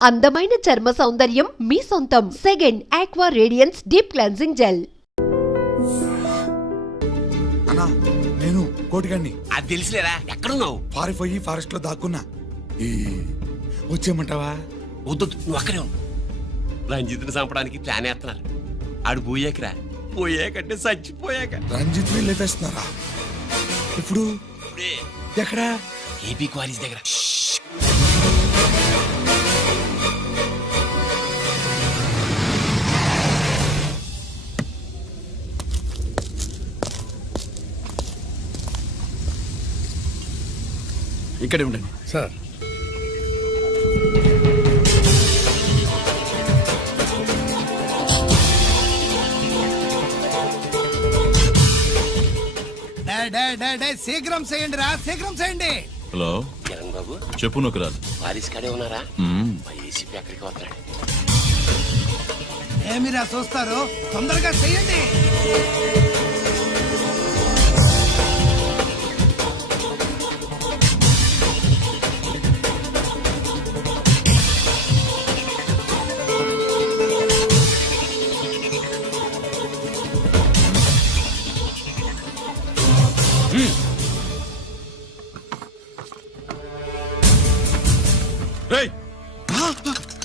అందమైన చర్మ సౌందర్యం మీ సొంతం. Second aqua radiance deep cleansing gel. అన్నా నేను కోటిగాన్ని. అది తెలిసిలేరా, ఎక్కడున్నావు? పారిపోయి ఫారెస్ట్ లో దాక్కున్నా. వచ్చేయమంటావా? వద్దు, నువ్వు అక్కడే ఉన్నావు. రంజిత్ని చంపడానికి ప్లాన్ వేస్తున్నారు. ఆడు పోయాకరా, పోయాకంటే చచ్చిపోయాక. రంజిత్ లేపేస్తున్నారా? ఇప్పుడు ఇప్పుడే ఎక్కడా? ఏపీ క్వారీస్ దగ్గర. ఇక్కడే ఉండండి సార్. శీఘ్రం చేయండి రా, శీఘ్రం చేయండి. హలో కిరణ్ బాబు, చెప్పు. నొకరాలు వారిస్ కాడే ఉన్నారా? మా ఏసీపీ అక్కడికి వస్తాడు. ఏమిరా చూస్తారు, తొందరగా చేయండి.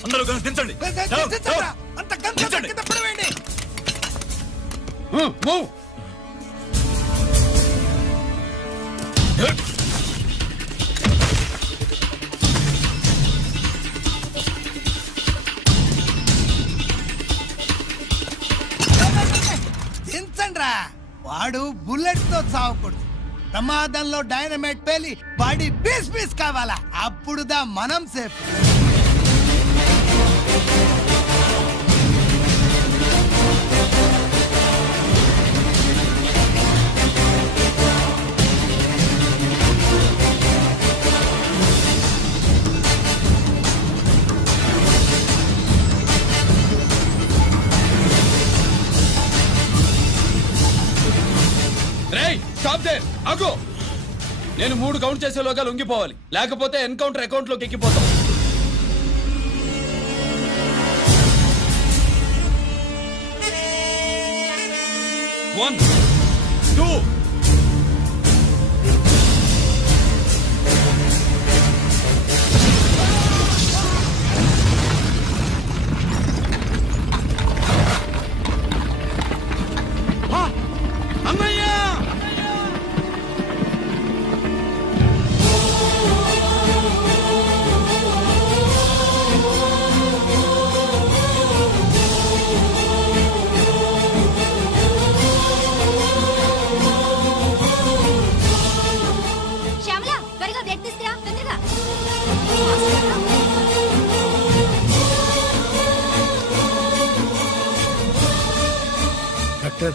అందరూ దించండి. అంత కింద పడవేయండి. దించండ్రా. వాడు బుల్లెట్ తో చావకూడదు. ప్రమాదంలో డైనమైట్ పేలి బాడీ పీస్ పీస్ కావాలా, అప్పుడుదా మనం సేఫ్. నేను 3 కౌంట్ చేసేలోగా లొంగిపోవాలి, లేకపోతే ఎన్కౌంటర్ అకౌంట్ లోకి ఎక్కిపోతాం. 1 2 డాక్టర్,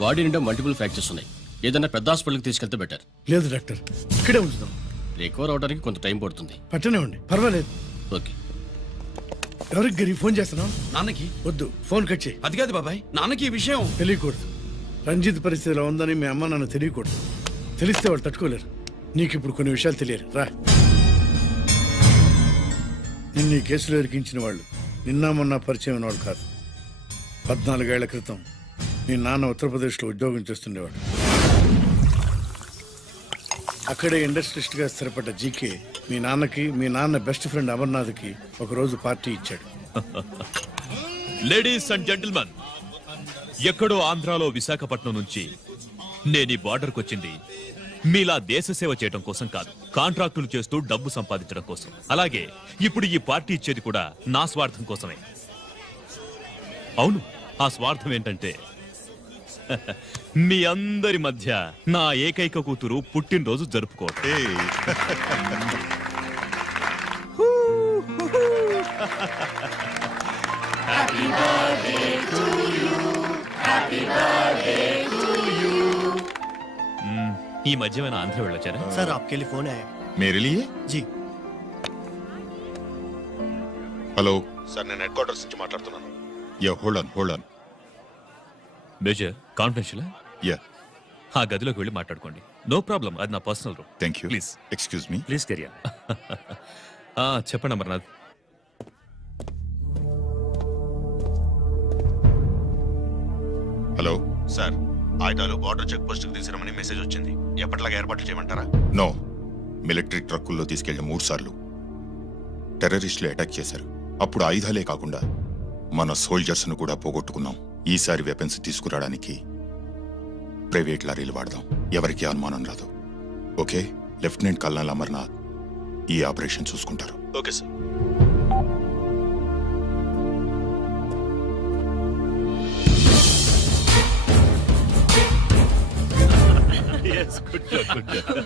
బాడీ నిండా మల్టిపుల్ ఫ్రాక్చర్స్ ఉన్నాయి. ఏదైనా పెద్ద హాస్పిటల్కి తీసుకెళ్తే బెటర్. లేదు డాక్టర్, ఇక్కడే ఉంచుదాం. రికవర్ అవడానికి కొంత టైం పడుతుంది. పట్టనే ఉండి, పర్వాలేదు. ఓకే. ఎవరికి గరి ఫోన్ చేస్తున్నావు? నాన్నకి. వద్దు, ఫోన్ కట్ చేయి. అది కాదు బాబాయ్, నాన్నకి ఈ విషయం తెలియకూడదు. రంజిత్ పరిస్థితిలో ఉందని మీ అమ్మ నాన్న తెలియకూడదు. తెలిస్తే వాళ్ళు తట్టుకోలేరు. నీకు ఇప్పుడు కొన్ని విషయాలు తెలియరు. రా. నిన్ను ఈ కేసులో ఇరికించిన వాళ్ళు నిన్న మొన్న పరిచయం అయిన వాళ్ళు కాదు. 14 ఏళ్ల క్రితం మీ నాన్న ఉత్తరప్రదేశ్లో ఉద్యోగం చేస్తుండేవాడు. అక్కడే ఇండస్ట్రియలిస్ట్గా స్థిరపడ్డ జీకే మీ నాన్నకి, మీ నాన్న బెస్ట్ ఫ్రెండ్ అమర్నాథ్కి ఒకరోజు పార్టీ ఇచ్చాడు. లేడీస్ అండ్ జెంటిల్మెన్, ఎక్కడో ఆంధ్రాలో విశాఖపట్నం నుంచి నేను ఈ బార్డర్కి వచ్చింది మీలా దేశ సేవ చేయడం కోసం కాదు, కాంట్రాక్టులు చేస్తూ డబ్బు సంపాదించడం కోసం. అలాగే ఇప్పుడు ఈ పార్టీ ఇచ్చేది కూడా నా స్వార్థం కోసమే. అవును, ఆ స్వార్థం ఏంటంటే మీ అందరి మధ్య నా ఏకైక కూతురు పుట్టినరోజు జరుపుకోవడం. ఈ మధ్యమైన ఆంధ్ర వెళ్ళొచ్చారా? सर आपके लिए फोन आया। मेरे लिए? जी हेलो सर, నేను హెడ్ క్వార్టర్స్ నుంచి మాట్లాడుతున్నాను. Yeah, hold on. Major, confidential. Yeah, ఆ గదిలోకి వెళ్ళి మాట్లాడుకోండి. నో ప్రాబ్లం, అది నా personal room. Thank you. Please excuse me. Please career. చెప్పండి అమర్నాథ్. హలో సార్, ఆయుధాలు బార్డర్ చెక్ పోస్ట్ కి తీసుకురమని మెసేజ్ వచ్చింది. ఎప్పటిలాగా ఏర్పాట్లు చేయమంటారా? నో, మిలిటరీ ట్రక్కుల్లో తీసుకెళ్లిన 3 సార్లు టెర్రరిస్టులు అటాక్ చేశారు. అప్పుడు ఆయుధాలే కాకుండా మన సోల్జర్స్ ను కూడా పోగొట్టుకున్నాం. ఈసారి వెపన్స్ తీసుకురావడానికి ప్రైవేట్ లారీలు వాడదాం. ఎవరికి అనుమానం రాదు. ఓకే, లెఫ్టినెంట్ కల్నల్ అమర్నాథ్ ఈ ఆపరేషన్ చూసుకుంటారు. Okay sir.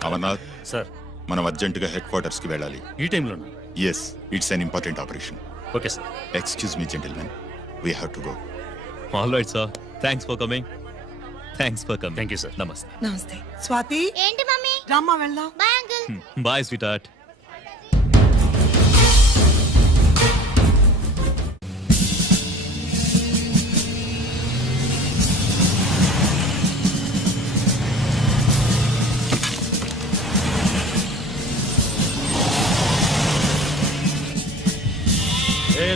అమర్నాథ్ సార్, మనం అర్జెంటుగా హెడ్ క్వార్టర్స్ కి వెళ్ళాలి. ఈ టైంలో yes, it's an important operation. Okay sir. Excuse me gentlemen, we have to go. All right sir, thanks for coming. Thank you sir. నమస్తే. నమస్తే. స్వాతి, ఏంటి మమ్మీ? రామ్మా వెళ్దాం. Bye uncle. Bye sweetheart.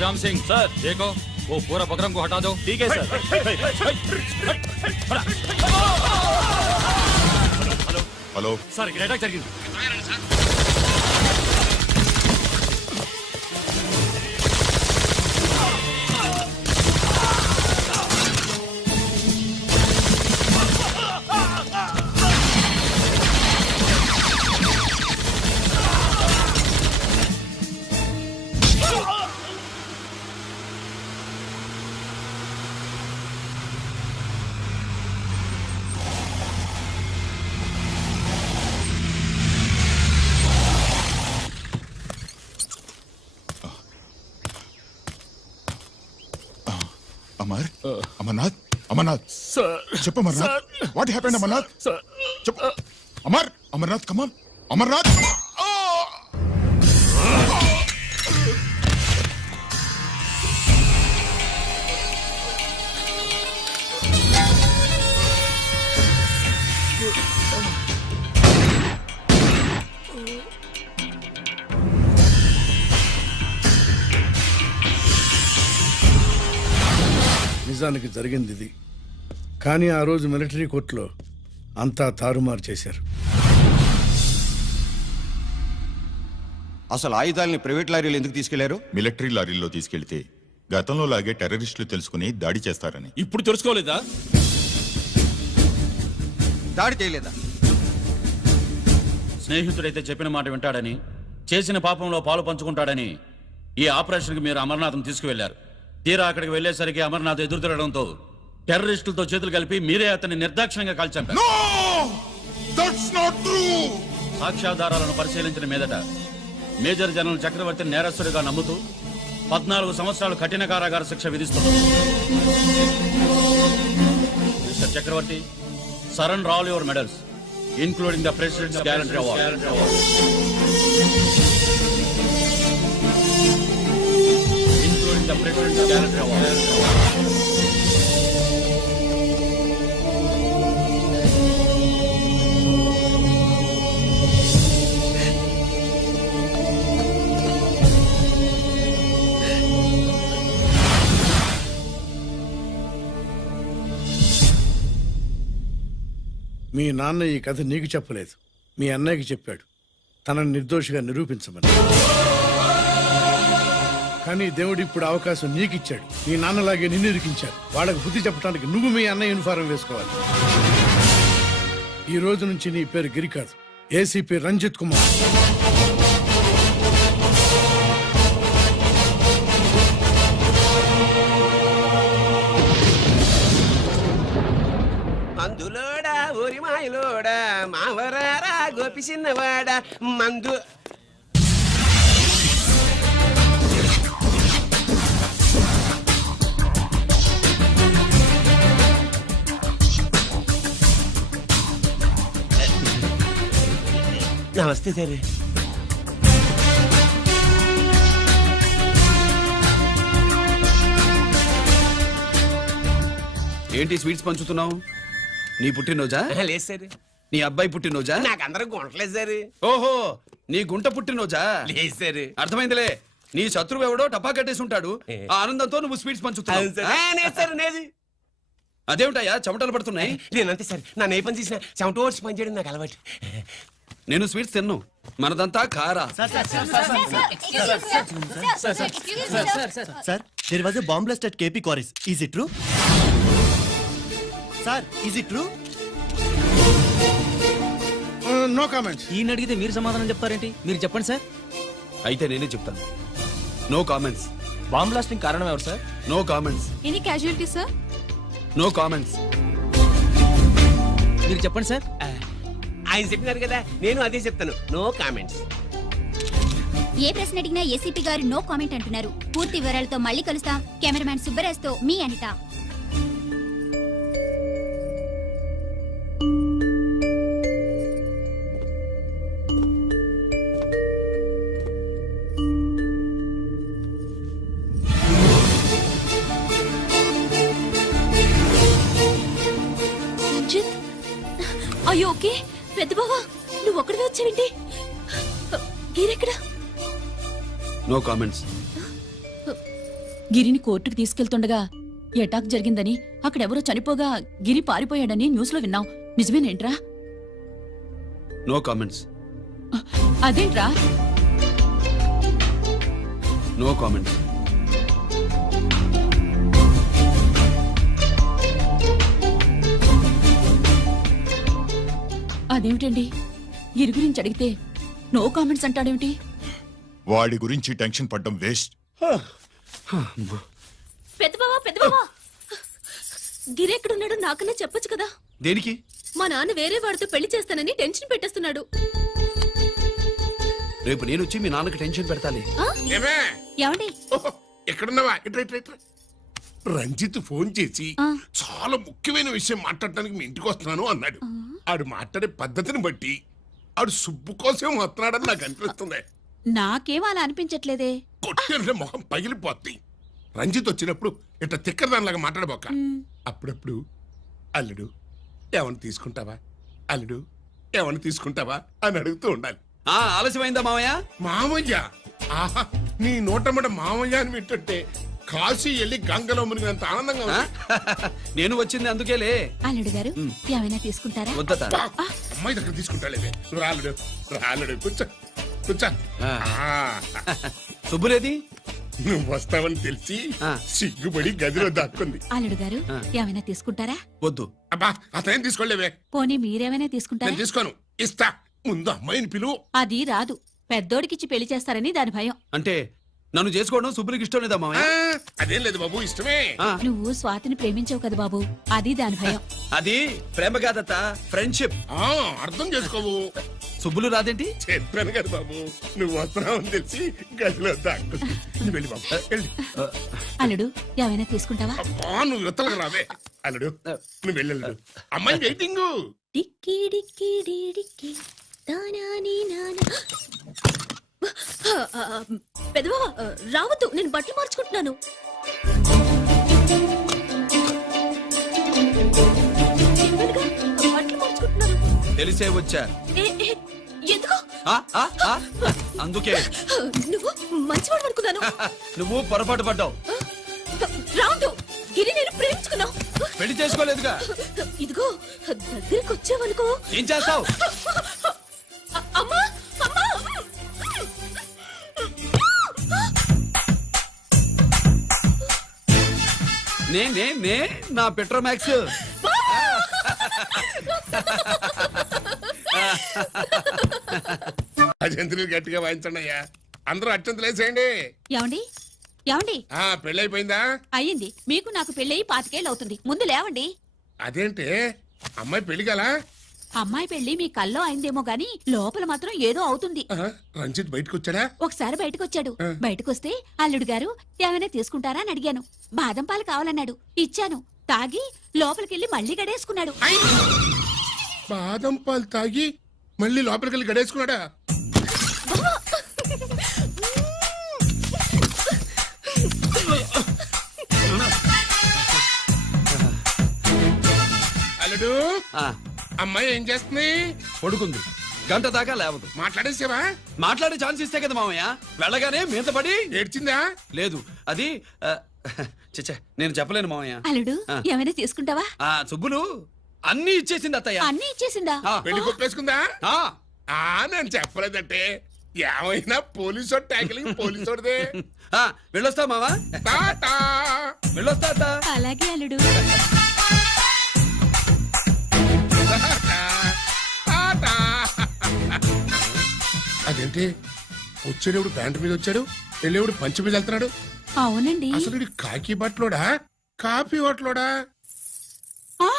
Ram Singh sir, देखो वो पूरा बकरम को हटा दो. ठीक है सर. హలో సార్, ఇక్కడ అటాక్ జరిగింది. అమర్నాథ్, అమర్నాథ్ చెప్పు. Amarnath, what happened? అమర్నాథ్ చెప్పు. అమర్నాథ్ కమాన్, అమర్నాథ్. నిజానికి జరిగింది ఇది. కానీ ఆ రోజు మిలిటరీ కోర్టులో అంతా తారుమారు చేశారు. అసలు ఆయుధాలని ప్రైవేట్ లారీలు ఎందుకు తీసుకెళ్లారు? మిలిటరీ లారీల్లో తీసుకెళ్తే గతంలో లాగే టెర్రరిస్టులు తెలుసుకుని దాడి చేస్తారని. ఇప్పుడు తెలుసుకోలేదా? దాడి చేయలేదా? స్నేహితుడైతే చెప్పిన మాట వింటాడని, చేసిన పాపంలో పాలు పంచుకుంటాడని ఈ ఆపరేషన్కి మీరు అమర్నాథ్ని తీసుకువెళ్లారు. తీరా అక్కడికి వెళ్లేసరికి అమర్నాథ్ ఎదురు తిరగడంతో టెర్రరిస్టులతో చేతులు కలిపి మీరే అతన్ని నిర్దాక్షిణ్యంగా కాల్చారు. సాక్ష్యాధారాలను పరిశీలించిన మీదట మేజర్ జనరల్ చక్రవర్తిని నేరస్తుడిగా నమ్ముతూ 14 సంవత్సరాలు కఠిన కారాగార శిక్ష విధిస్తున్నారు. Mister Chakravarthi, surrender all your medals, including the President's Gallantry Award. Including the President's Gallantry Award. మీ నాన్న ఈ కథ నీకు చెప్పలేదు, మీ అన్నయ్యకి చెప్పాడు, తనని నిర్దోషిగా నిరూపించమని. కానీ దేవుడు ఇప్పుడు అవకాశం నీకు ఇచ్చాడు. మీ నాన్నలాగే నిన్ను ఇరికించాడు. వాళ్ళకు బుద్ధి చెప్పడానికి నువ్వు మీ అన్నయ్య యూనిఫారం వేసుకోవాలి. ఈ రోజు నుంచి నీ పేరు గిరి కాదు, ఏసీపీ రంజిత్ కుమార్. మందులోడా ఊరి మాయలోడా మావరారా గోపి చిన్నవాడా మందు. నమస్తే సార్. ఏంటి స్వీట్స్ పంచుతున్నావు? నీ పుట్టినరోజా? లేదు సార్. నీ అబ్బాయి పుట్టినరోజా? నాకు అందరూ గుంటలేదు సార్. ఓహో, నీ గుంట పుట్టినరోజా? లేదు సార్. అర్థమైందిలే. నీ శత్రువు ఎవడో టపా కట్టేసి ఉంటాడు. ఆ ఆనందంతో నువ్వు స్వీట్స్ పంచుతున్నావు. సార్ నేది అదేమిటయ్యా చెమటలు పడుతున్నాయి? నేనంతే సార్ నా ఏ పని చేసినా చెమట ఓడ్చి పని చేయడం నాకు అలవాటు. నేను స్వీట్స్ తిన్ను, మనదంతా కారా. Sir, there was a bomb blast at KP Quarries. Is it true? Sir, is it true? No comments. ఈయన అడిగితే మీరు సమాధానం చెప్తారేంటి? మీరు చెప్పండి సార్. అయితే నేనే చెప్తాను. No comments. బాంబ్ బ్లాస్టింగ్ కారణం ఎవరు sir? No comments. Any casualty sir? No comments. మీరు చెప్పండి సార్. ఆయన చెప్పినారు కదా నేను అదే చెప్తాను. No comments. ఏ ప్రశ్న అడిగినా ఏసీపీ గారు నో కామెంట్ అంటున్నారు. పూర్తి వివరాలతో మళ్ళీ కలుస్తాం. కెమెరామ్యాన్ సుబ్బరాజ్ తో మీ అనిత. రంజిత్, అయ్యో ఓకే. పెద్ద బావా నువ్వు ఒక్కడివే వచ్చావేంటి? గీరెక్కడా? No comments. గిరిని కోర్టుకు తీసుకెళ్తుండగా అటాక్ జరిగిందని, అక్కడెవరో చనిపోగా గిరి పారిపోయాడని న్యూస్ లో విన్నాం. నిజమేనేంట్రా? No comments. అదేంట్రా? No comments. అదేమిటండి, గిరి గురించి అడిగితే నో కామెంట్స్ అంటాడేమిటి? వాడి గురించి టెన్షన్ పడ్డం వేస్ట్. పెద్ద బావా గిరి ఎక్కడున్నాడో నాకన్నా చెప్పొచ్చు కదా. దేనికి? మా నాన్న వేరే వాడితో పెళ్లి చేస్తానని టెన్షన్ పెట్టేస్తున్నాడు. రేపు నేను వచ్చి మీ నాన్నకి టెన్షన్ పెడతాలి. ఏమే ఏమండి? ఎక్కడున్నావా? ఇట్లా రంజిత్ ఫోన్ చేసి చాలా ముఖ్యమైన విషయం మాట్లాడటానికి మీ ఇంటికి వస్తున్నాను అన్నాడు. ఆడు మాట్లాడే పద్ధతిని బట్టి ఆడు సుబ్బు కోసం వస్తున్నాడని నాకు అనిపిస్తుంది. నాకేం అలా అనిపించట్లేదే. కొట్టే మొహం పగిలిపోద్ది. రంజిత్ వచ్చినప్పుడు ఇట్లా తిక్కదానిలాగా మాట్లాడబోక. అప్పుడప్పుడు అల్లుడు ఏమన్నా తీసుకుంటావా, అల్లుడు ఏమన్నా తీసుకుంటావా అని అడుగుతూ ఉండాలి. ఆలస్యమైందా మామయ్య? మామయ్య? ఆహా, నీ నోటమ్మట మామయ్య అని వింటుంటే కాశీ వెళ్ళి గంగలో మునిగినంత ఆనందంగా ఉంది. నేను వచ్చింది అందుకేలే. అల్లుడు గారు ఏమైనా తీసుకుంటారా? వద్దట. అమ్మాయి దగ్గర తీసుకుంటాలేవే. నువ్వు రాలుడు రాలుడు కూర్చో కూర్చో. శుభ్రేది? నువ్వు వస్తావని తెలిసి సిగ్గుపడి గదిలో దాక్కుంది. అల్లుడు గారు ఏమైనా తీసుకుంటారా? వద్దు. అబ్బా అతనేం తీసుకోలేవే. పోనీ మీరేమైనా తీసుకుంటారా? నేను తీసుకోను. ఇస్తా. ముందు అమ్మాయిని పిలువు. అది రాదు. పెద్దోడికిచ్చి పెళ్లి చేస్తారని దాని భయం. అంటే నన్ను చేసుకోవడం శుభ్రికి ఇష్టం లేదా మామయ్య? అదేం లేదు బాబు, ఇష్టమే. నువ్వు స్వాతిని ప్రేమించావు కదా బాబు, అది దాని భయం. అది ప్రేమ కాదత్త, ఫ్రెండ్షిప్. అర్థం చేసుకోవు. సుబ్బులు రాదేంటి? చెప్పాను కదా బాబు, నువ్వు వస్తున్నావని తెలిసి గదిలో దాక్కుంది. నువ్వు వెళ్ళి బాబు వెళ్ళి. అల్లుడు ఏమైనా తీసుకుంటావా? అబ్బా నువ్వు యువతలకు రావే. అల్లుడు నువ్వు వెళ్ళడు. అమ్మాయి వెయిటింగ్. డిక్కి డిక్కి డిక్కి దానాని నానా. పెద్దవా రావద్దు, నేను బట్టలు మార్చుకుంటున్నాను. బట్టలు మార్చుకుంటున్నాను. తెలిసే వచ్చా. ఎందుకు? అందుకే. నువ్వు మంచివాడు అనుకున్నాను. నువ్వు పొరపాటు పడ్డావు. రావద్దు, గిరి నేను ప్రేమించుకున్నావు. పెళ్లి చేసుకోలేదుగా. ఇదిగో దగ్గరికి వచ్చావనుకో. ఏం చేస్తావు? అమ్మా అమ్మా. నే నా పెట్రోమాక్స్. అజంతులు గట్టిగా వాయించండి అయ్యా. అందరూ అత్యంతలు వేసేయండి. ఏమండి ఏమండి? పెళ్ళైపోయిందా? అయ్యింది. మీకు నాకు పెళ్ళయి 5 ఏళ్ళు అవుతుంది. ముందు లేవండి. అదేంటి అమ్మాయి పెళ్లి గలా? అమ్మాయి పెళ్లి మీ కల్లో అయిందేమో గాని లోపల మాత్రం ఏదో అవుతుంది. రంజిత్ బయటకు వచ్చాడా? ఒకసారి బయటకొచ్చాడు. బయటకొస్తే అల్లుడు గారు ఏమైనా తీసుకుంటారా అని అడిగాను. బాదం పాలు కావాలన్నాడు. ఇచ్చాను. తాగి లోపలికెళ్ళి మళ్ళీ గడేసుకున్నాడు. బాదం పాలు తాగి మళ్ళీ లోపలికి వెళ్ళి గడేసుకున్నాడా? అల్లుడు అమ్మాయి ఏం చేస్తుంది? పడుకుంది. గంట దాకా లేవదు. మాట్లాడేసావా? మాట్లాడే ఛాన్స్ ఇస్తే కదా మామయ్య. వెళ్ళగానే మీద పడి ఏడ్చిందా? లేదు, అది చచ్చా నేను చెప్పలేను మామయ్య. అల్లుడు ఆ. ఏమైనా తీసుకుంటావా? ఆ సుబ్బులు అన్నీ ఇచ్చేసింది అత్తయ్య. అన్నీ ఇచ్చేసిందా? ఆ, పెళ్లి కొప్పేసుకుందా ఆ, నేను చెప్పలేదంటే ఏమైనా పోలీసు ట్యాకిలింగ్ పోలీసుడిదే. ఆ, వెళ్ళొస్తా మావా, టాటా. వెళ్ళొస్తా అత్త. అలాగే అల్లుడు. టాటా. అదేంటి వచ్చేటప్పుడు ప్యాంటు మీద వచ్చాడు, వెళ్ళేవాడు పంచి మీద వెళ్తున్నాడు. అవునండి. అసలు వీడు కాకి బట్టలోడా కాఫీ బట్టలోడా? ఆ,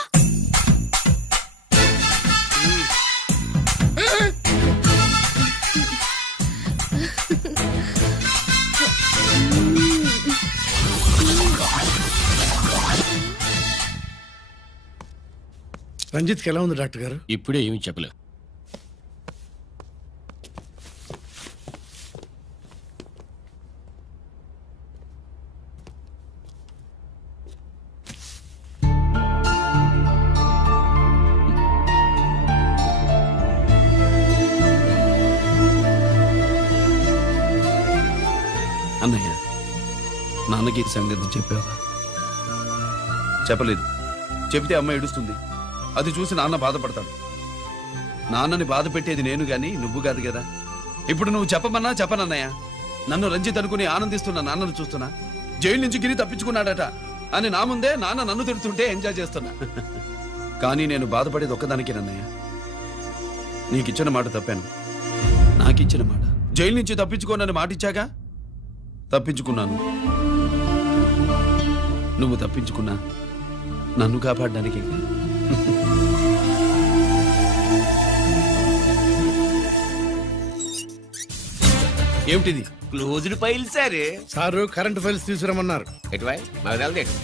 రంజిత్కి ఎలా ఉంది డాక్టర్ గారు? ఇప్పుడే ఏమి చెప్పలేదు. అన్నయ్య నాన్నకి ఈ సంగతి చెప్పావా? చెప్పలేదు. చెబితే అమ్మ ఏడుస్తుంది. అది చూసి నాన్న బాధపడతాడు. నాన్నని బాధ పెట్టేది నేను గాని నువ్వు కాదు కదా. ఇప్పుడు నువ్వు చెప్పమన్నా చెప్పనన్నయ్య. నన్ను రంజిత్ అనుకుని ఆనందిస్తున్న నాన్నను చూస్తున్నా. జైలు నుంచి గిరి తప్పించుకున్నాడట అని నా ముందే నాన్న నన్ను తిడుతుంటే ఎంజాయ్ చేస్తున్నా. కానీ నేను బాధపడేది ఒక్కదానికేనన్నయ్య. నీకిచ్చిన మాట తప్పాను. నాకిచ్చిన మాట జైలు నుంచి తప్పించుకోనని మాట ఇచ్చాగా తప్పించుకున్నాను. నువ్వు తప్పించుకున్నా నన్ను కాపాడడానికి. ఏమిటిది? Closed file sir. Sir current files తీసుకురమ్మన్నారు.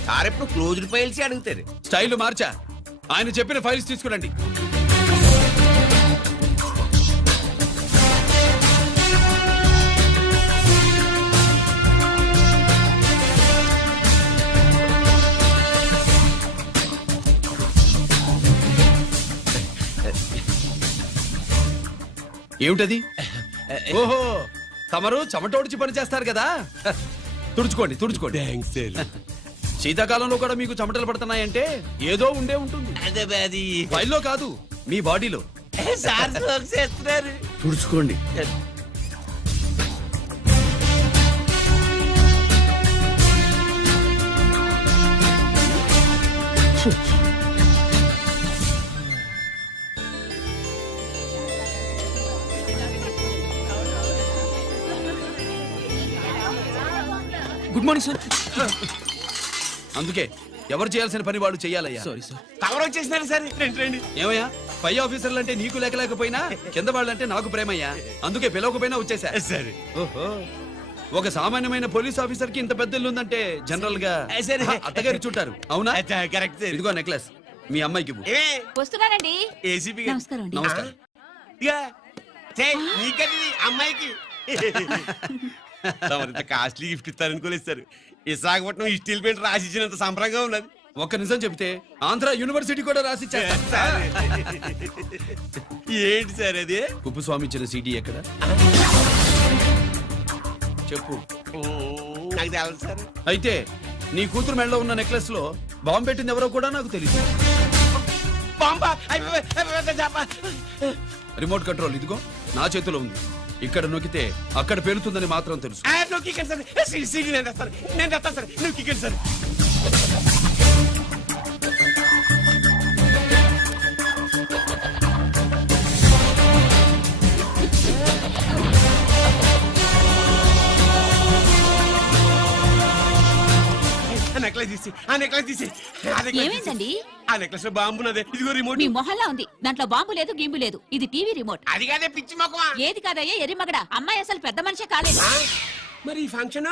సార్ ఎప్పుడు క్లోజ్డ్ ఫైల్స్ అడుగుతారు. స్టైల్ మార్చా. ఆయన చెప్పిన ఫైల్స్ తీసుకురండి. ఏమిటది? ఓహో, తమరు చెమటోడ్చి పని చేస్తారు కదా. తుడుచుకోండి తుడుచుకోండి. శీతాకాలంలో కూడా మీకు చెమటలు పడుతున్నాయంటే ఏదో ఉండే ఉంటుంది. ఫైల్లో కాదు, మీ బాడీలో. తుడుచుకోండి. Good morning sir. అందుకే ఎవరు చేయాల్సిన పని వాడు చెయ్యాలయ్యా. Sorry sir. కవర్ వచ్చేసినారు సార్. రండి. ఏమయ్యా, పై ఆఫీసర్లు అంటే నీకు లేకపోయినా కింద వాళ్ళంటే నాకు ప్రేమయ్యా. అందుకే పిలవకపోయినా వచ్చేసా. సరే. ఓహో, ఒక సామాన్యమైన పోలీస్ ఆఫీసర్ కి ఇంత పెద్ద ఇల్లు ఉందంటే జనరల్ గా సరే. అత్తగారు చుట్టారు. అవునా? Correct sir. ఇదిగో నెక్లెస్ మీ అమ్మాయికి ఇవ్వు. వస్తున్నానండి. ఏసీపీ నమస్కారం అండి. నమస్కారం. నీకది అమ్మాయికి ఇంత కాస్ట్లీ గిఫ్ట్ ఇస్తారనుకోలేదు సార్. విశాఖపట్నం ఈ స్టీల్ పెయింట్ రాసి ఇచ్చినంత సంబరంగా ఉన్నది. ఒక్క నిజం చెప్తే ఆంధ్ర యూనివర్సిటీ కూడా రాసిచ్చా. ఏంటి సార్ అది? కుప్పుస్వామి ఇచ్చిన సీడీ ఎక్కడ చెప్పు. నాకు తెలదు సార్. అయితే నీ కూతురు మెడలో ఉన్న నెక్లెస్ లో బాంబు పెట్టింది ఎవరో కూడా నాకు తెలియదు. బాంబా రిమోట్ కంట్రోల్ ఇదిగో నా చేతిలో ఉంది. ఇక్కడ నొక్కితే అక్కడ పేలుతుందని మాత్రం తెలుసు. నొక్కికండి సార్. సీడీ నేను తెస్తాను. నేను తెస్తాను సార్. నొక్కికండి సార్. నెక్లెస్ తీసి ఆ నెక్లెస్ తీసి ఏమైందండి? ఆ నెక్లెస్ లో బాంబు ఉన్నదే. ఇదిగో రిమోట్. మీ మొహల్లా ఉంది. దాంట్లో బాంబు లేదు, గింబు లేదు. ఇది టీవీ రిమోట్. అది కాదే పిచ్చి మొక్కమా. ఏది కాదయ్యా ఎరిమగడ. అమ్మాయి అసలు పెద్ద మనిషే కాలేదు. మరి ఈ ఫంక్షన్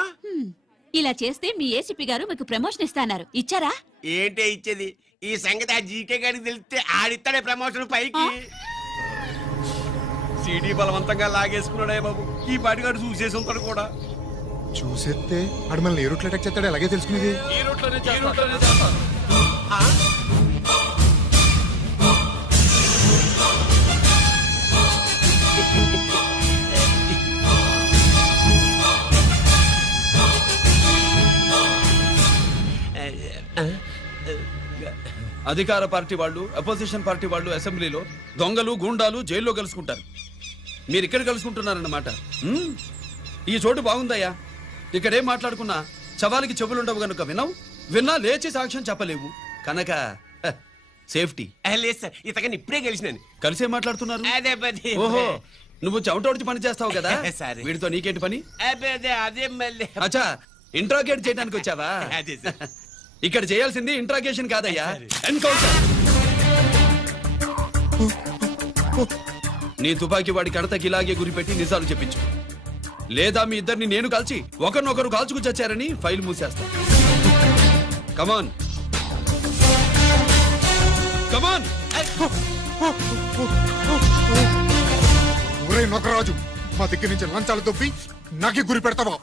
ఇలా చేస్తే మీ ఏసీపీ గారు మీకు ప్రమోషన్ ఇస్తాన్నారు. ఇచ్చారా? ఏంటే ఇచ్చేది? ఈ సంగతి ఆ జీకే గారికి తెలిస్తే ఆడిస్తాడే ప్రమోషన్ పైకి. సీడీ బలవంతంగా లాగేసుకున్నాడే బాబు. ఈ పాటిగాడు చూసేసి ఉంటాడు కూడా. చూసేస్తే అడు మనల్ని ఏ రూట్లో అటాక్ చేస్తాడో ఎలాగే తెలుసుకునేది. ఈ రూట్లోనే చేస్తాను. అధికార పార్టీ వాళ్ళు అపోజిషన్ పార్టీ వాళ్ళు అసెంబ్లీలో దొంగలు గూండాలు జైల్లో కలుసుకుంటారు. మీరు ఇక్కడ కలుసుకుంటున్నారన్నమాట. ఈ చోటు బాగుందయ్యా. ఇక్కడేం మాట్లాడుకున్నా చవాలికి చెవులుండవు గనుక విన్నా లేచి సాక్ష్యం చెప్పలేవు కనుక సేఫ్టీ. లేదు సార్, ఇతగాని ఇప్పుడే కలిసినాను. కలిసే మాట్లాడుతున్నారు. అదే పది. ఓహో, నువ్వు చెమటోడ్చి పని చేస్తావు కదా. సరే. వీడితో నీకేంటి పని? అదే మళ్ళీ అచ్చా, ఇంట్రాగేట్ చేయడానికి వచ్చావా? అదే సార్. ఇక్కడ చేయాల్సింది ఇంట్రాగేషన్ కాదయ్యా, ఎన్కౌంటర్. నీ తుపాకీ వాడి కడతకి ఇలాగే గురిపెట్టి నిజాలు చెప్పించు, లేదా మీ ఇద్దరిని నేను కాల్చి ఒకరినొకరు కాల్చుకు చచ్చారని ఫైల్ మూసేస్తా. కమాన్ కమాన్. ఒరే నొకరాజు, మా దగ్గర నుంచి లంచాలు దొబ్బి నాకే గురి పెడతావా?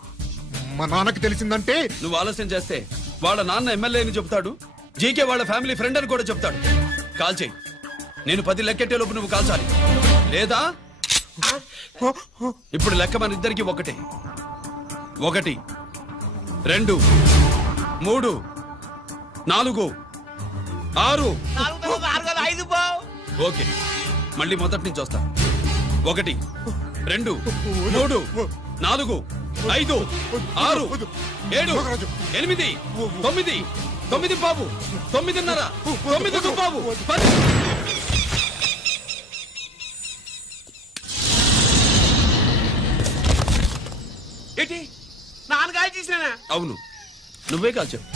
మా నాన్నకి తెలిసిందంటే నువ్వు ఆలస్యం చేస్తే వాళ్ళ నాన్న ఎమ్మెల్యే అని చెప్తాడు, జీకే వాళ్ళ ఫ్యామిలీ ఫ్రెండ్ అని కూడా చెప్తాడు. కాల్చేయి. నేను 10 లెక్కెట్టే లోపు నువ్వు కాల్చాలి, లేదా ఇప్పుడు లెక్క మన ఇద్దరికి ఒకటే. 1 2 3 4 6. ఓకే, మళ్ళీ మొదటి నుంచి వస్తా. 1 2 3 4 5 6 7 8 9 9 బాబు 9:30 9 బాబు 10. ఏంటి నాన్నగారు చేసినా? అవును, నువ్వే కాల్చావు.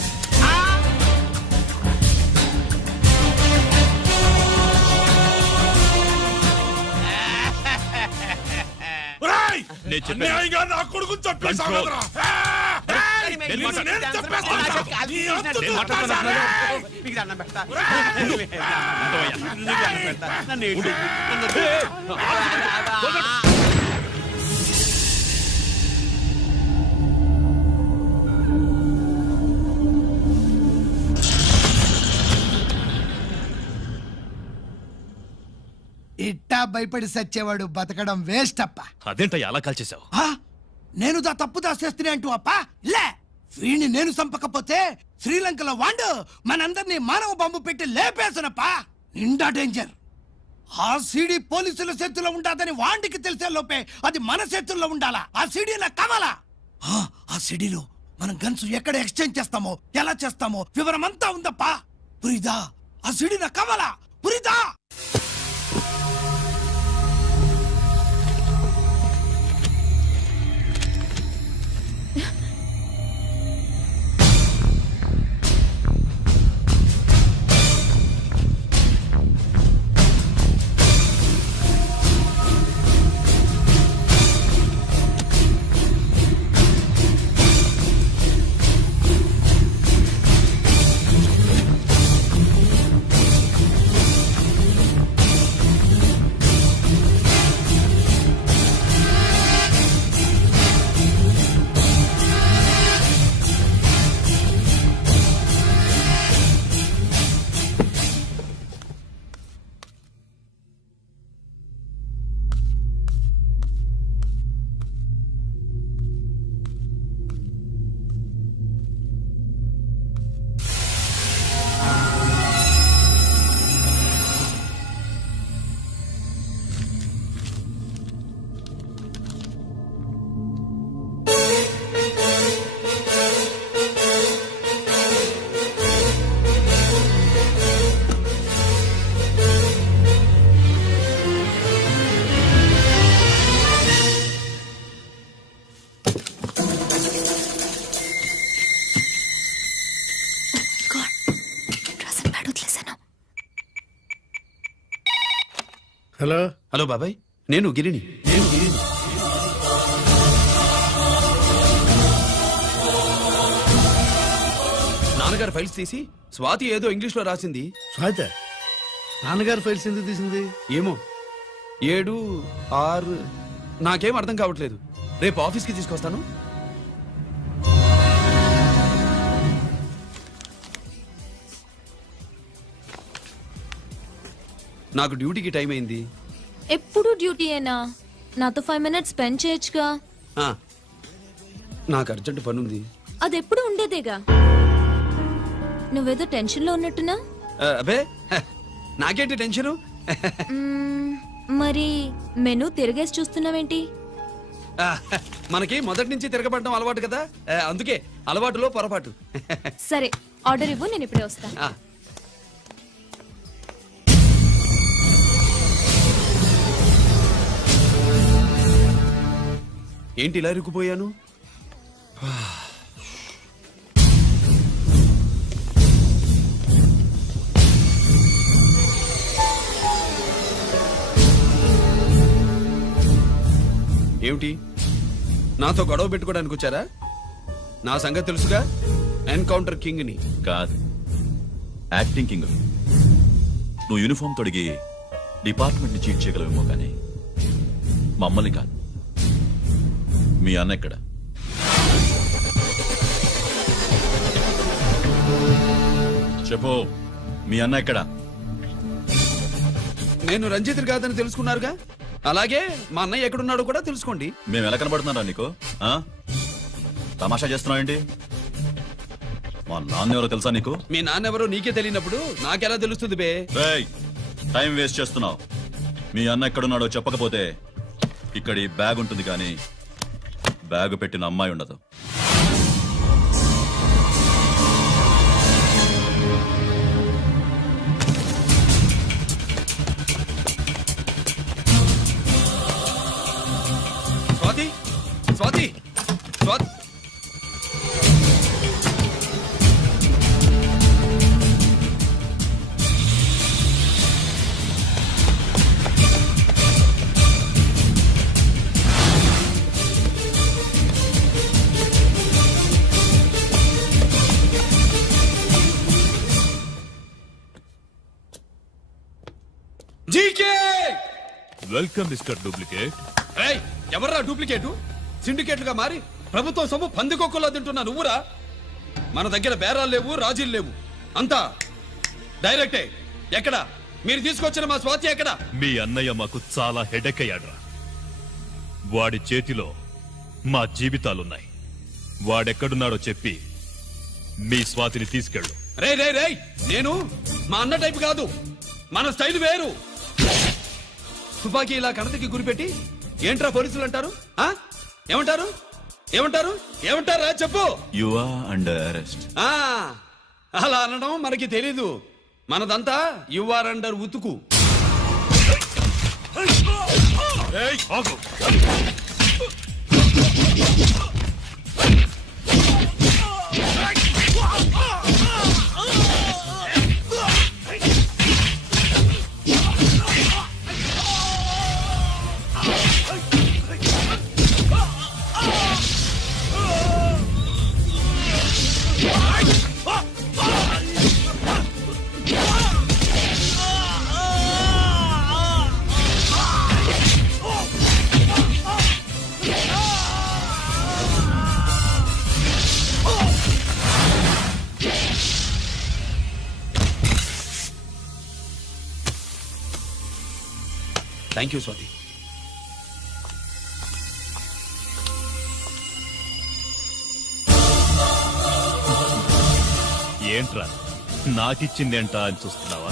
నేను చెప్పాను. నా కొడుకు చంపేశావు Control. కదరా? నేను మాట్లాడు. నేను చంపేస్తాను. నేను మాట్లాడుతున్నాను. మీకు దండం పెడతా. ఉండవయ్యా. నీకు దండం పెడతా. నన్ను ఏడు. ఇట్టా భయపడి సచ్చేవాడు బతకడం వేస్ట్ అప్ప. అదేంటయ్యా అలా కాల్చేశావు? నేను దా తప్పు దాచేస్తున్నా అంటూ అప్ప లే. వీణ్ణి నేను చంపకపోతే శ్రీలంకలో వాండు మనందరినీ మానవ బాంబు పెట్టి లేపేసునప్పా. నిండా డేంజర్. ఆ సీడీ పోలీసుల చేతుల్లో ఉండాదని వాండికి తెలిసే లోపే అది మన చేతుల్లో ఉండాలా. ఆ సీడీ నాకు కావాలా. ఆ సీడీలో మనం గన్స్ ఎక్కడ ఎక్స్చేంజ్ చేస్తామో ఎలా చేస్తామో వివరం అంతా ఉందప్పా. పురిదా, ఆ సీడీ నాకు కావాలా. పురిదా. హలో హలో బాబాయ్, నేను గిరిని. నాన్నగారు ఫైల్స్ తీసి స్వాతి ఏదో ఇంగ్లీష్ లో రాసింది. స్వాత నాన్నగారు ఫైల్స్ ఎందుకు తీసింది? ఏమో 7 6 నాకేం అర్థం కావట్లేదు. రేపు ఆఫీస్కి తీసుకొస్తాను. నాకు డ్యూటీకి టైం అయింది. ఎప్పుడు డ్యూటీయేనా? నాతో 5 minutes స్పెండ్ చేయొచ్చుగా. నాకు అర్జెంట్ పని ఉంది. అది ఎప్పుడు ఉండేదేగా. నువ్వేదో టెన్షన్ లో ఉన్నట్టున్నా అబే నాకేంటి టెన్షను? మరి మెను తిరిగేసి చూస్తున్నావేంటి? మనకి మొదటి నుంచి తిరగబడడం అలవాటు కదా, అందుకే అలవాటులో పొరపాటు. సరే ఆర్డర్ ఇవ్వు, నేను ఇప్పుడే వస్తా. ఏంటి ఇలా ఇరుక్కుపోయాను? ఏమిటి, నాతో గొడవ పెట్టుకోవడానికి వచ్చారా? నా సంగతి తెలుసుగా, ఎన్కౌంటర్ కింగ్ ని. కాదు, యాక్టింగ్ కింగ్. నువ్వు యూనిఫామ్ తొడిగి డిపార్ట్మెంట్ ని చీట్ చేయగలవేమో కానీ మమ్మల్ని కాదు. మీ అన్న ఎక్కడ? చెప్పు, మీ అన్న ఎక్కడ? నేను రంజిత్ కాదని తెలుసుకున్నారుగా, అలాగే మా అన్నయ్య ఎక్కడున్నాడో కూడా తెలుసుకోండి. మేము ఎలా కనబడుతున్నారా నీకు? ఆ? తమాషా చేస్తున్నావు ఏంటి? మా నాన్న ఎవరో తెలుసా నీకు? మీ నాన్నెవరో నీకే తెలియనప్పుడు నాకెలా తెలుస్తుంది బే? రేయ్, టైం వేస్ట్ చేస్తున్నావు. మీ అన్న ఎక్కడున్నాడో చెప్పకపోతే ఇక్కడ ఈ బ్యాగ్ ఉంటుంది కానీ బ్యాగ్ పెట్టిన అమ్మాయి ఉండదు. Swathi, Swathi, Swathi. GK, welcome mister duplicate. ఏయ్, ఎవర్రా డూప్లికేటు? సిండికేట్లుగా మారి ప్రభుత్వం సొమ్ము పందికొక్కులా తింటున్నా నువ్వురా? మన దగ్గర బేరాలు లేవు, రాజీలు లేవు, అంతా డైరెక్టే. ఎక్కడ మీరు తీసుకొచ్చిన మా స్వాతి ఎక్కడ? మీ అన్నయ్య మాకు చాలా హెడెక్ అయ్యాడ్రా. వాడి చేతిలో మా జీవితాలున్నాయి. వాడెక్కడున్నాడో చెప్పి మీ స్వాతిని తీసుకెళ్ళు. రే రే రే, నేను మా అన్న టైపు కాదు, మన స్టైల్ వేరు. తుపాకీ ఇలా కణతకి గురిపెట్టి ఏంట్రా పోలీసులు అంటారు? ఏమంటారు? ఏమంటారు? ఏమంటారా చెప్పు. You are under arrest. అలా అనడం మనకి తెలీదు. మనదంతా యు ఆర్ అండర్ ఉతుకు. Thank you Swathi. ఏంట్రా నాకిచ్చిందేంటా అని చూస్తున్నావా?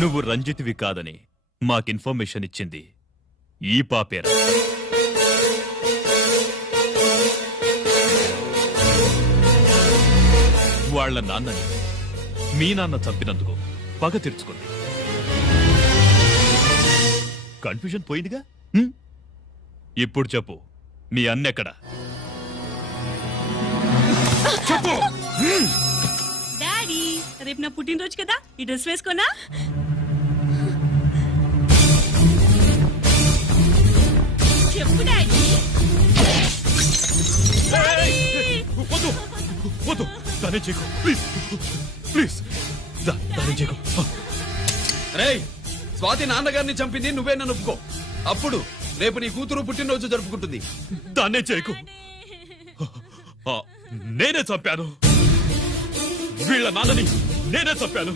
నువ్వు రంజిత్వి కాదని మాకు ఇన్ఫర్మేషన్ ఇచ్చింది ఈ పాపేరా. వాళ్ళ నాన్నని మీ నాన్న చంపినందుకు పగ తీర్చుకుంది. కన్ఫ్యూజన్ పోయిందిగా. ఇప్పుడు చెప్పు, మీ అన్నెక్కడ? చెప్పు. డాడీ, రేపు నా పుట్టినరోజు కదా, ఈ డ్రెస్ వేసుకోనా? చెప్పు డాడీ. వద్దు వద్దు, దానే చేయకు ప్లీజ్ ప్లీజ్, దానే చేయకు. రేయ్, స్వాతి నాన్నగారిని చంపింది నువ్వే నన్ను ఒప్పుకో. అప్పుడు రేపు నీ కూతురు పుట్టినరోజు జరుపుకుంటుంది. దాన్నే చేయకు. నేనే చంపాను, వీళ్ళ నాన్నని నేనే చంపాను.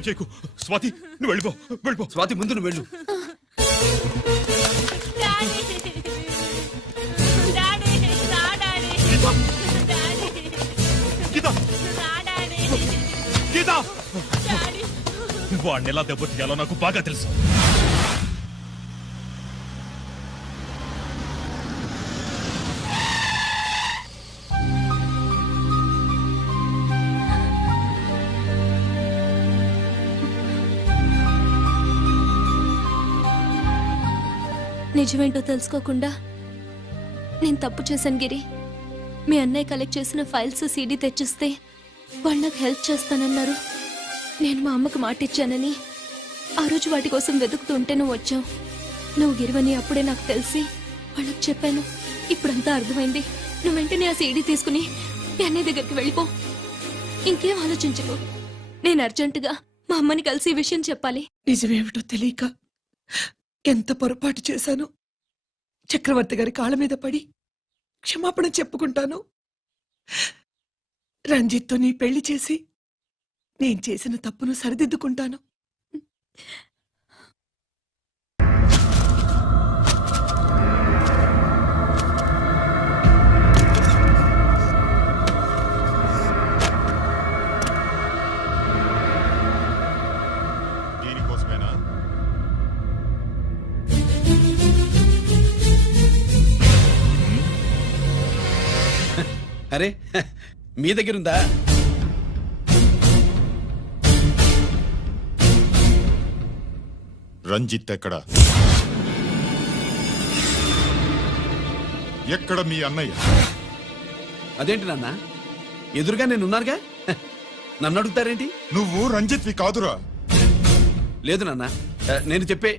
నన్నేం చేయకు. స్వాతి నువ్వు వెళ్ళిపో, వెళ్ళిపో. స్వాతి ముందు నువ్వు వెళ్ళు. గీత, గీత, వాడిని ఎలా దెబ్బతీయాలో నాకు బాగా తెలుసు. నిజమేంటో తెలుసుకోకుండా నేను తప్పు చేశాను గిరి. మీ అన్నయ్య కలెక్ట్ చేసిన ఫైల్స్ సీడీ తెచ్చిస్తే వాళ్ళు నాకు హెల్ప్ చేస్తానన్నారు. నేను మా అమ్మకు మాట ఇచ్చానని ఆ రోజు వాటి కోసం వెతుకుతుంటే నువ్వు వచ్చావు. నువ్వు గిరివని అప్పుడే నాకు తెలిసి వాళ్ళకి చెప్పాను. ఇప్పుడంతా అర్థమైంది. నువ్వు వెంటనే ఆ సీడీ తీసుకుని మీ అన్నయ్య దగ్గరికి వెళ్ళిపో. ఇంకేం ఆలోచించకు. నేను అర్జెంటుగా మా అమ్మని కలిసి ఈ విషయం చెప్పాలి. నిజమేమిటో తెలియక ఎంత పొరపాటు చేశాను. చక్రవర్తి గారి కాళ్ళ మీద పడి క్షమాపణ చెప్పుకుంటాను. రంజిత్తో నీ పెళ్లి చేసి నేను చేసిన తప్పును సరిదిద్దుకుంటాను. దీనికోసమేనా? అరే మీ దగ్గర ఉందా? రంజిత్ ఎక్కడ? ఎక్కడ మీ అన్నయ్య? అదేంటి నాన్న, ఎదురుగా నేనున్నారుగా, నన్ను అడుగుతారేంటి? నువ్వు రంజిత్వి కాదురా. లేదు నాన్న, నేను చెప్పే.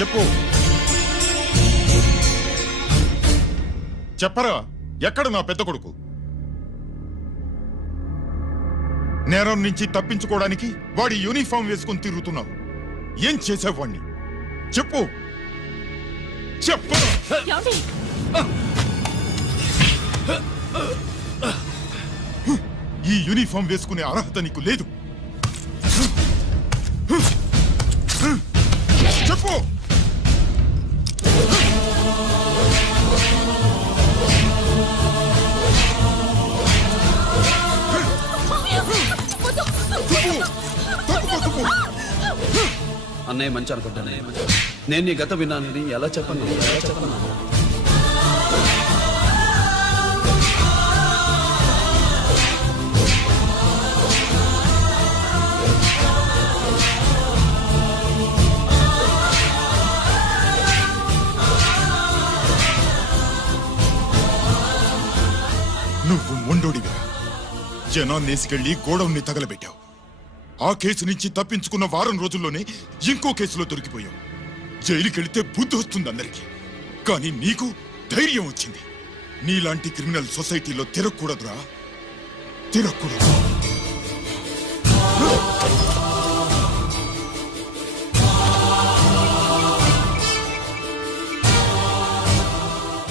చెప్పు, చెప్పరా, ఎక్కడ నా పెద్ద కొడుకు? నేరం నుంచి తప్పించుకోవడానికి వాడి యూనిఫామ్ వేసుకుని తిరుగుతున్నావు. ఏం చేసావు వాణ్ణి? చెప్పు, చెప్పు. ఈ యూనిఫామ్ వేసుకునే అర్హత నీకు లేదు. చెప్పు. అన్నయ్య మంచి అనుకుంటానే. నేను నీ గత విన్నానని ఎలా చెప్పను? నువ్వు మొండోడిగా జనాన్నేసుకెళ్లి గోడౌన్ని తగలబెట్టావు. ఆ కేసు నుంచి తప్పించుకున్న వారం రోజుల్లోనే ఇంకో కేసులో దొరికిపోయావు. జైలుకెళ్తే బుద్ధి వస్తుంది అందరికీ, కానీ నీకు ధైర్యం వచ్చింది. నీలాంటి క్రిమినల్ సొసైటీలో తిరగకూడదురా, తిరగకూడదు.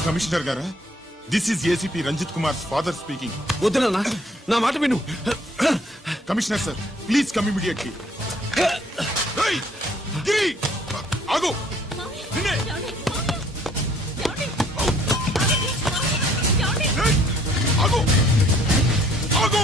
కమిషనర్ గారా, this is ACP Ranjith Kumar father speaking. వద్దు నాన్న, నా మాట విను. Commissioner sir, please come immediately. Giri, ఆగు. నిన్నే. ఆగు, ఆగు.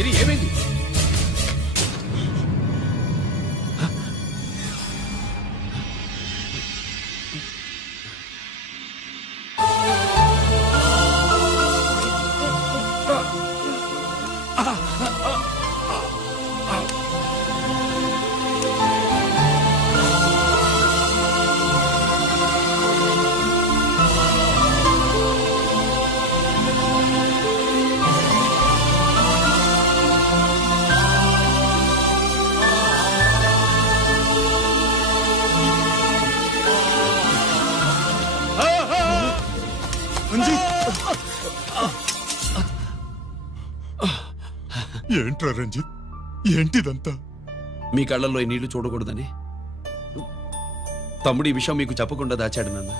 ఇది ఏమైంది? ఏంట్రా రంజిత్, ఏంటిదంతా? మీ కళ్ళల్లో ఈ నీళ్లు చూడకూడదని తమ్ముడు ఈ విషయం మీకు చెప్పకుండా దాచాడు నాన్న.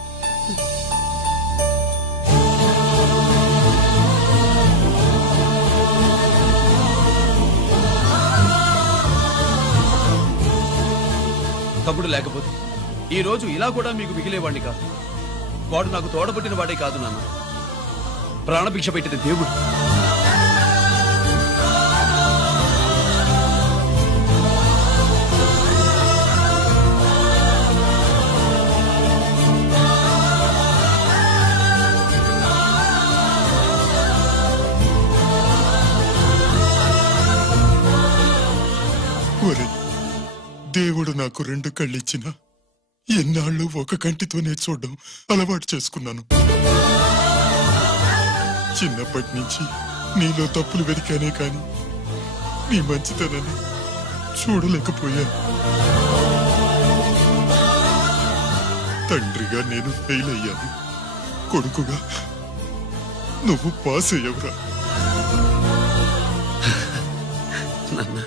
తమ్ముడు లేకపోతే ఈ రోజు ఇలా కూడా మీకు మిగిలేవాడిని కాదు. వాడు నాకు తోడబుట్టిన వాడే కాదు నాన్న, ప్రాణభిక్ష పెట్టిన దేవుడు. ఒరే, దేవుడు నాకు 2 కళ్ళిచ్చిన ఎన్నాళ్ళు ఒక కంటితోనే చూడడం అలవాటు చేసుకున్నాను. చిన్నప్పటి నుంచి నీలో తప్పులు వెతికానే కాని నీ మంచితనాన్ని చూడలేకపోయాను. తండ్రిగా నేను ఫెయిల్ అయ్యాను, కొడుకుగా నువ్వు పాస్ అయ్యవురా. నాన్న,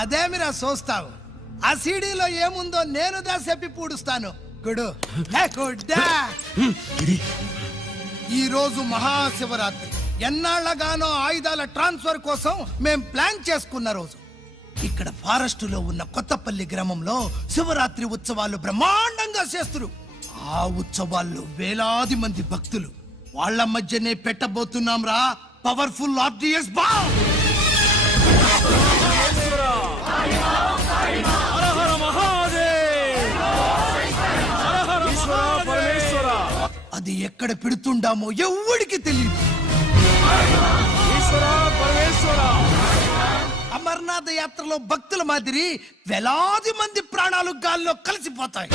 అదేమిరా చూస్తావు? ఆ సీడీలో ఏముందో నేను చెప్పి పూడుస్తాను. గుడు గుడ్డా. ఈ రోజు మహాశివరాత్రి. ఎన్నాళ్లగానో ఆయుధాల ట్రాన్స్ఫర్ కోసం మేం ప్లాన్ చేసుకున్న రోజు. ఇక్కడ ఫారెస్టులో ఉన్న కొత్తపల్లి గ్రామంలో శివరాత్రి ఉత్సవాలు బ్రహ్మాండంగా చేస్తున్నారు. ఆ ఉత్సవాల్లో వేలాది మంది భక్తులు. వాళ్ళ మధ్యనే పెట్టబోతున్నాం రా పవర్ఫుల్ ఆర్డిఎస్ బాంబ్. అది ఎక్కడ పెడుతుండామో ఎవడికి తెలియదు. అమర్నాథ్ యాత్రలో భక్తుల మాదిరి వేలాది మంది ప్రాణాలు గాల్లో కలిసిపోతాయి.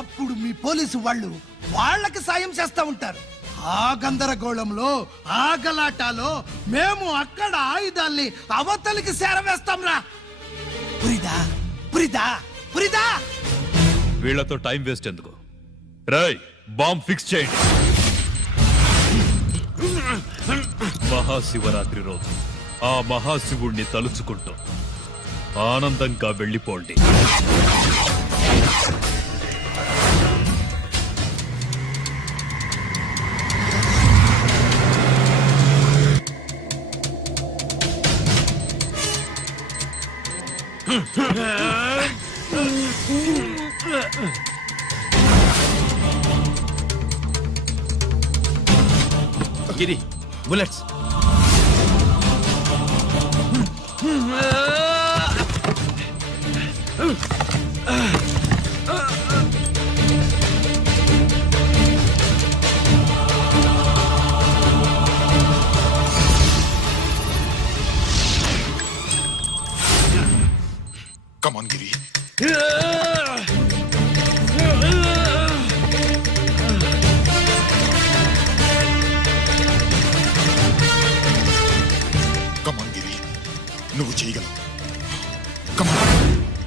అప్పుడు మీ పోలీసు వాళ్ళు వాళ్ళకి సాయం చేస్తా ఉంటారు. ఆ గందరగోళంలో, ఆ గలాటాలో మేము అక్కడ ఆయుధాల్ని అవతలికి చేరవేస్తాం రా. పురిదా పురిదా పురిదా. వీళ్లతో టైం వేస్ట్ ఎందుకు? రై, బాంబ్ ఫిక్స్ చేయండి. మహాశివరాత్రి రోజు ఆ మహాశివుణ్ణి తలుచుకుంటూ ఆనందంగా వెళ్ళిపోండి. గిరి, బుల్లెట్స్. కమాన్ గిరి. కమాన్ గిరి, నువ్వు చేయగలవు. కమాన్,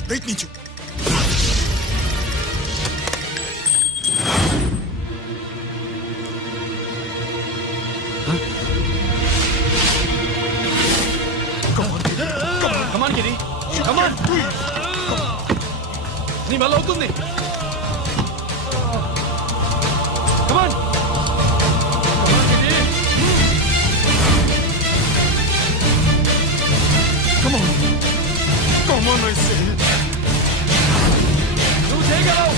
ప్రయత్నించు. కమాన్ గిరి, కమాన్. నీ వల్ల అవుతుంది. కమాన్. నువ్వు చేయగలవు.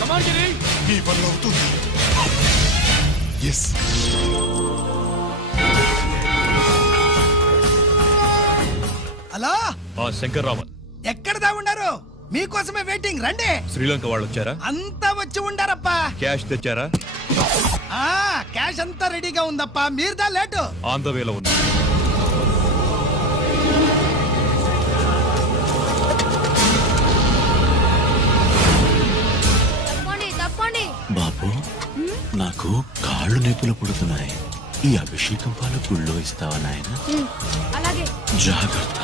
కమాన్ గిరి. నీ వల్ల అవుతుంది. ఎస్. హలో, ఆ శంకర్ రామన్ ఎక్కడ దా ఉన్నారు? మీకోసమే వెయిటింగ్. రండి. శ్రీలంక వాళ్ళు వచ్చారా? అంతా వచ్చి ఉండారప్పా. క్యాష్ తెచ్చారా? క్యాష్ అంతా రెడీగా ఉందప్పా. మీరుదా లేటు. ఆన్ ద వేలో ఉంది. నాకు కాళ్ళు నొప్పులు పుడుతున్నాయి. ఈ అభిషేకం పాలు గుళ్ళో ఇస్తావా నాయన? అలాగే. జాగ్రత్త.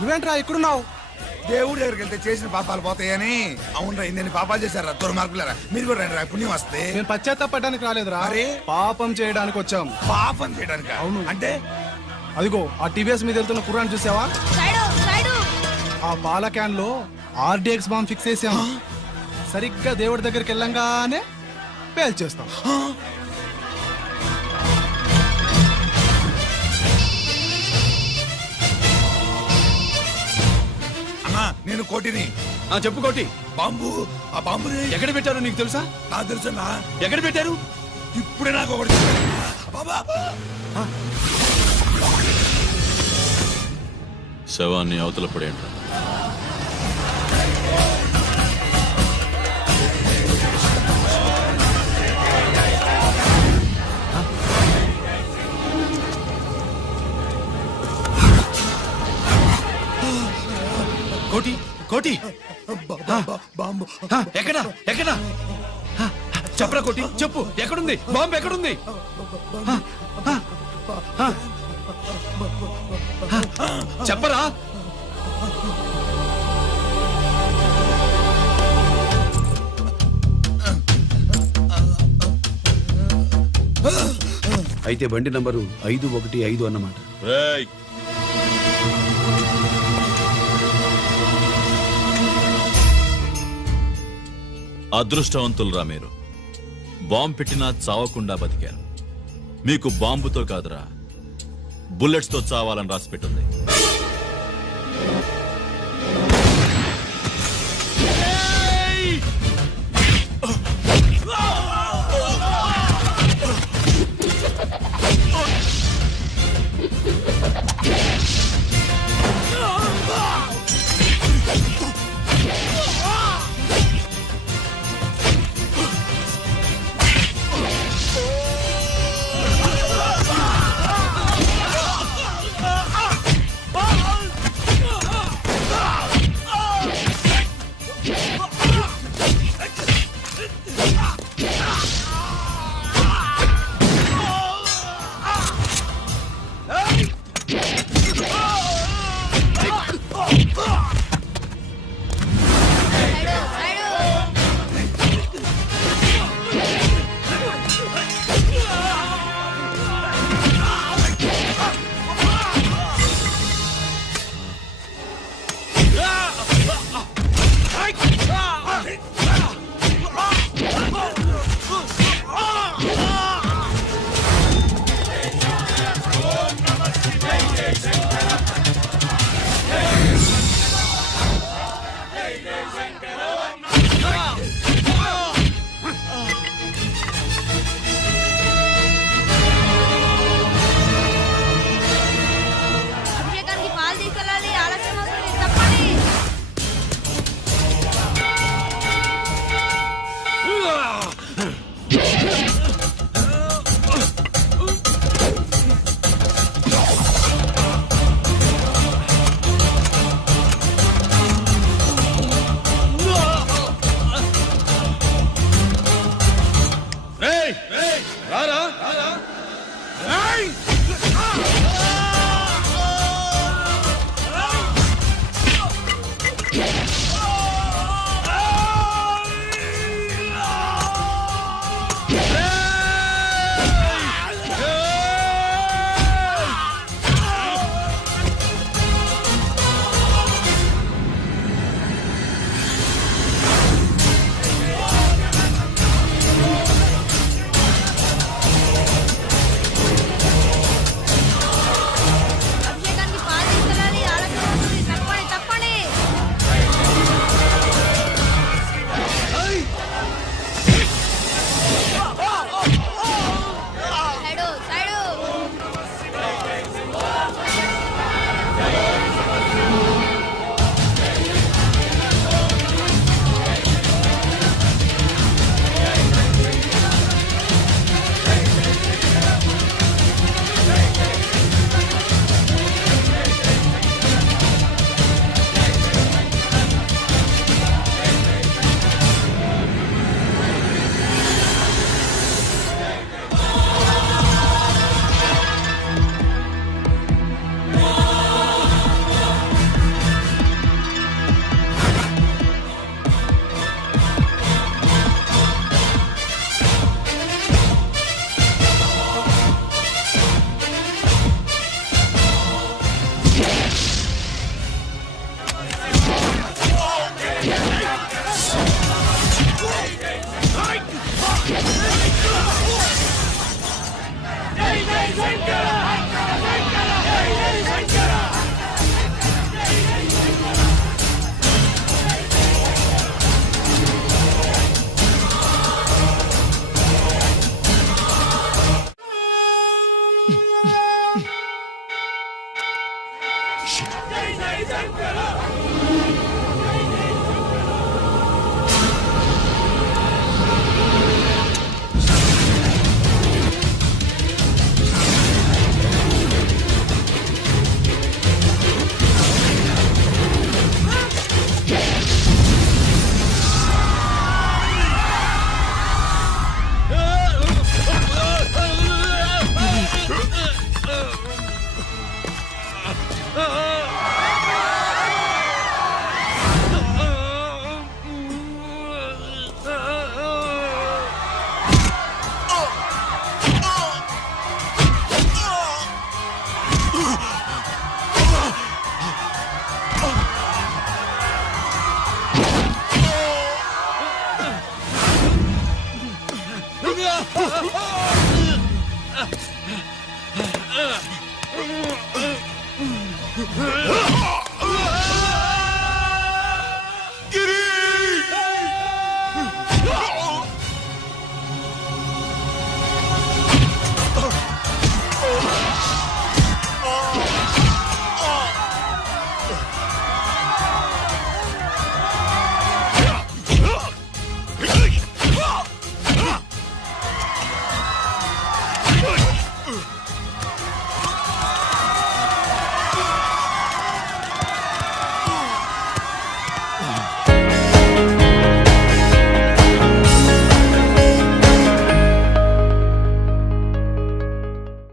నువ్వేంట్రా ఇక్కడున్నావు? దేవుడు దగ్గరికి వెళ్తే చేసిన పాపాలు పోతాయని. అవునరా, ఇన్ని పాపాలు చేశారా దుర్మార్గులారా. మీరు కూడా రండి రా, పుణ్యం వస్తే. నేను పశ్చాత్తాపడడానికి రాలేదురా, పాపం చేయడానికి వచ్చాం. పాపం చేయడానికి? అవును. అంటే అదిగో ఆ టీవీఎస్ మీద వెళ్తున్న కుర్రాన్ని చూసావా? ఆ పాల క్యాన్ లో ఆర్డిఎక్స్ బాంబ్ ఫిక్స్ చేసాం. సరిగ్గా దేవుడి దగ్గరికి వెళ్ళంగానే పేల్చేస్తాం. అన్నా, నేను కోటిని. చెప్పు కోటి. బాంబు, ఆ బాంబుని ఎక్కడ పెట్టారు నీకు తెలుసా? నాకు తెలుసన్నా. ఎక్కడ పెట్టారు? ఇప్పుడే నాకు ఒకటి బాబా. శవాన్ని అవతల పడేయండి. కోటి కోటి బాంబు ఎక్కడా ఎక్కడా చెప్పరా కోటి, చెప్పు. ఎక్కడుంది బాంబు? ఎక్కడుంది? చెప్పరా. అయితే బండి నంబరు 515 అన్నమాట. అదృష్టవంతులరా మీరు. బాంబు పెట్టినా చావకుండా బతికారు. మీకు బాంబుతో కాదురా, బుల్లెట్స్ తో చావాలని రాసి పెట్టింది. ఆ!